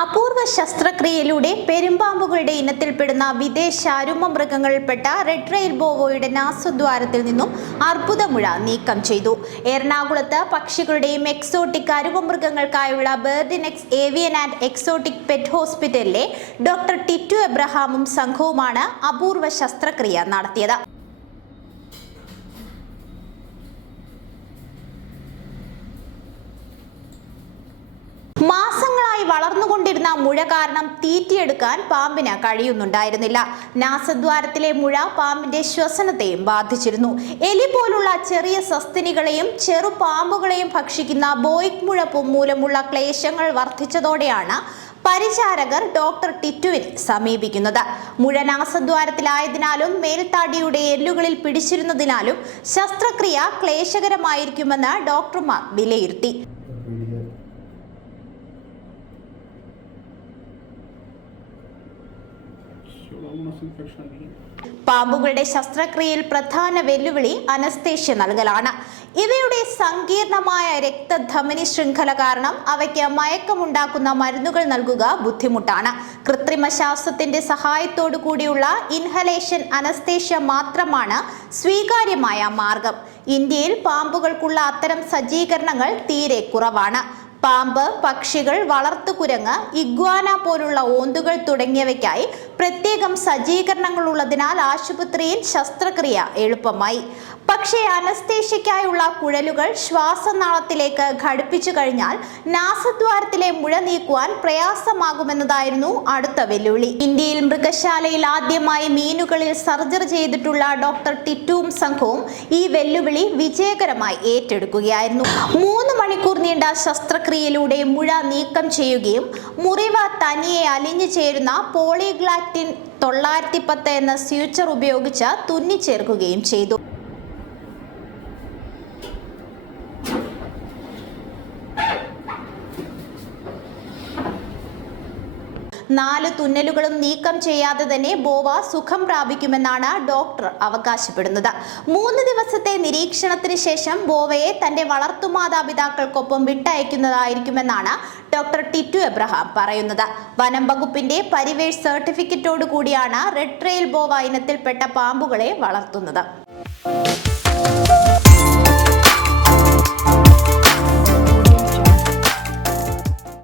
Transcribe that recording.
അപൂർവ ശസ്ത്രക്രിയയിലൂടെ പെരുമ്പാമ്പുകളുടെ ഇനത്തിൽപ്പെടുന്ന വിദേശ അരുമ മൃഗങ്ങളിൽപ്പെട്ട റെഡ് റെയിൽ ബോവോയുടെ നാസദ്വാരത്തിൽ നിന്നും അർബുദമുഴ നീക്കം ചെയ്തു. എറണാകുളത്ത് പക്ഷികളുടെയും എക്സോട്ടിക് അരുമ മൃഗങ്ങൾക്കായുള്ള Birdinex avian and exotic pet ഹോസ്പിറ്റലിലെ ഡോക്ടർ ടിറ്റു എബ്രഹാമും സംഘവുമാണ് അപൂർവ ശസ്ത്രക്രിയ നടത്തിയത്. വളർന്നുകൊണ്ടിരുന്ന മുഴ കാരണം തീറ്റിയെടുക്കാൻ പാമ്പിന് കഴിയുന്നുണ്ടായിരുന്നില്ല. നാസദ്വാരത്തിലെ മുഴ പാമ്പിന്റെ ശ്വസനത്തെയും ബാധിച്ചിരുന്നു. എലി പോലുള്ള ചെറിയ സസ്തനികളെയും ചെറു പാമ്പുകളെയും ഭക്ഷിക്കുന്ന ബോയിക് മുഴപ്പും മൂലമുള്ള ക്ലേശങ്ങൾ വർദ്ധിച്ചതോടെയാണ് പരിചാരകർ ഡോക്ടർ ടിറ്റുവിൽ സമീപിക്കുന്നത്. മുഴ മുഴനാസദ്വാരത്തിലായതിനാലും മേൽത്താടിയുടെ എല്ലുകളിൽ പിടിച്ചിരുന്നതിനാലും ശസ്ത്രക്രിയ ക്ലേശകരമായിരിക്കുമെന്ന് ഡോക്ടർമാർ വിലയിരുത്തി. പാമ്പുകളുടെ ശസ്ത്രക്രിയയിൽ പ്രധാന വെല്ലുവിളി അനസ്തേഷ്യ നൽകലാണ്. ഇവയുടെ സങ്കീർണമായ രക്തധമനി ശൃംഖല കാരണം അവയ്ക്ക് മയക്കമുണ്ടാക്കുന്ന മരുന്നുകൾ നൽകുക ബുദ്ധിമുട്ടാണ്. കൃത്രിമ ശ്വാസത്തിന്റെ സഹായത്തോടു കൂടിയുള്ള ഇൻഹലേഷൻ അനസ്തേഷ്യ മാത്രമാണ് സ്വീകാര്യമായ മാർഗം. ഇന്ത്യയിൽ പാമ്പുകൾക്കുള്ള അത്തരം സജ്ജീകരണങ്ങൾ തീരെ കുറവാണ്. പാമ്പ് പക്ഷികൾ വളർത്തുകുരങ്ങ് ഇഗ്വാന പോലുള്ള ഓന്തുകൾ തുടങ്ങിയവയ്ക്കായി പ്രത്യേകം സജ്ജീകരണങ്ങൾ ഉള്ളതിനാൽ ആശുപത്രിയിൽ ശസ്ത്രക്രിയ എളുപ്പമായി. പക്ഷേ അനസ്തേഷ്യയ്ക്കായുള്ള കുഴലുകൾ ശ്വാസനാളത്തിലേക്ക് ഘടിപ്പിച്ചു കഴിഞ്ഞാൽ നാസദ്വാരത്തിലെ മുഴ നീക്കുവാൻ പ്രയാസമാകുമെന്നതായിരുന്നു അടുത്ത വെല്ലുവിളി. ഇന്ത്യയിൽ മൃഗശാലയിൽ ആദ്യമായി മീനുകളിൽ സർജറി ചെയ്തിട്ടുള്ള ഡോക്ടർ ടിറ്റുവും സംഘവും ഈ വെല്ലുവിളി വിജയകരമായി ഏറ്റെടുക്കുകയായിരുന്നു. മൂന്ന് മണിക്കൂർ നീണ്ട ശസ്ത്രക്രിയയിലൂടെ മുഴ നീക്കം ചെയ്യുകയും മുറിവ തനിയെ അലിഞ്ഞു ചേരുന്ന പോളിഗ്ലാറ്റിൻ തൊള്ളായിരത്തി പത്ത് എന്ന സ്യൂച്ചർ ഉപയോഗിച്ച് തുന്നിച്ചേർക്കുകയും ചെയ്തു. നാല് തുന്നലുകളും നീക്കം ചെയ്യാതെ തന്നെ ബോവ സുഖം പ്രാപിക്കുമെന്നാണ് ഡോക്ടർ അവകാശപ്പെടുന്നത്. മൂന്ന് ദിവസത്തെ നിരീക്ഷണത്തിന് ശേഷം ബോവയെ തന്റെ വളർത്തുമാതാപിതാക്കൾക്കൊപ്പം വിട്ടയക്കുന്നതായിരിക്കുമെന്നാണ് ഡോക്ടർ ടിറ്റു എബ്രഹാം പറയുന്നത്. വനം വകുപ്പിന്റെ പരിവേഷ് സർട്ടിഫിക്കറ്റോടു കൂടിയാണ് റെഡ് ട്രെയിൽ ബോവ ഇനത്തിൽപ്പെട്ട പാമ്പുകളെ വളർത്തുന്നത്.